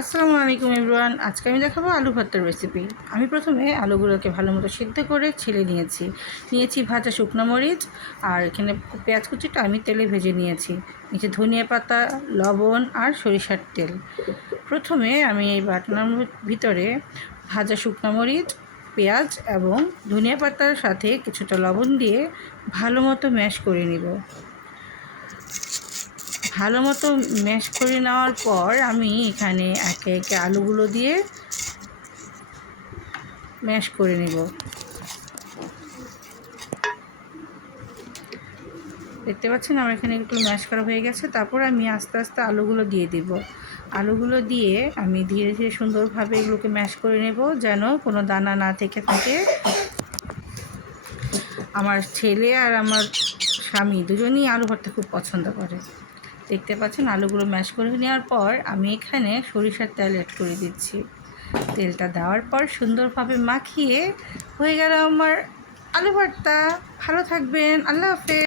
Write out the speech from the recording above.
আসসালামু আলাইকুম এভরিওয়ান। আজকে আমি দেখাবো আলু ভর্তার রেসিপি। আমি প্রথমে আলুগুলোকে ভালো মতো সিদ্ধ করে ছেলে নিয়েছি ভাজা শুকনো মরিচ, আর এখানে পেঁয়াজ কুচিটা আমি তেলে ভেজে নিয়েছি। ধনিয়া পাতা, লবণ আর সরিষার তেল। প্রথমে আমি এই বাটনার ভিতরে ভাজা শুকনো মরিচ, পেঁয়াজ এবং ধনিয়া পাতার সাথে কিছুটা লবণ দিয়ে ভালো মতো ম্যাশ করে নিব। ভালো মতো ম্যাশ করে নেওয়ার পর আমি এখানে একে একে আলুগুলো দিয়ে ম্যাশ করে নেব। দেখতে পাচ্ছেন আমার এখানে একটু ম্যাশ করা হয়ে গেছে। তারপর আমি আস্তে আস্তে আলুগুলো দিয়ে দেব। আলুগুলো দিয়ে আমি ধীরে ধীরে সুন্দরভাবে এগুলোকে ম্যাশ করে নেব, যেন কোনো দানা না থেকে থাকে। আমার ছেলে আর আমার স্বামী দুজনেই আলু ভর্তা খুব পছন্দ করে। দেখতে পাচ্ছেন আলুগুলো ম্যাশ করে নেওয়ার পর আমি এখানে সরিষার তেল অ্যাড করে দিচ্ছি। তেলটা দেওয়ার পর সুন্দরভাবে মাখিয়ে হয়ে গেল আমার আলু ভর্তা। ভালো থাকবেন। আল্লাহ হাফেজ।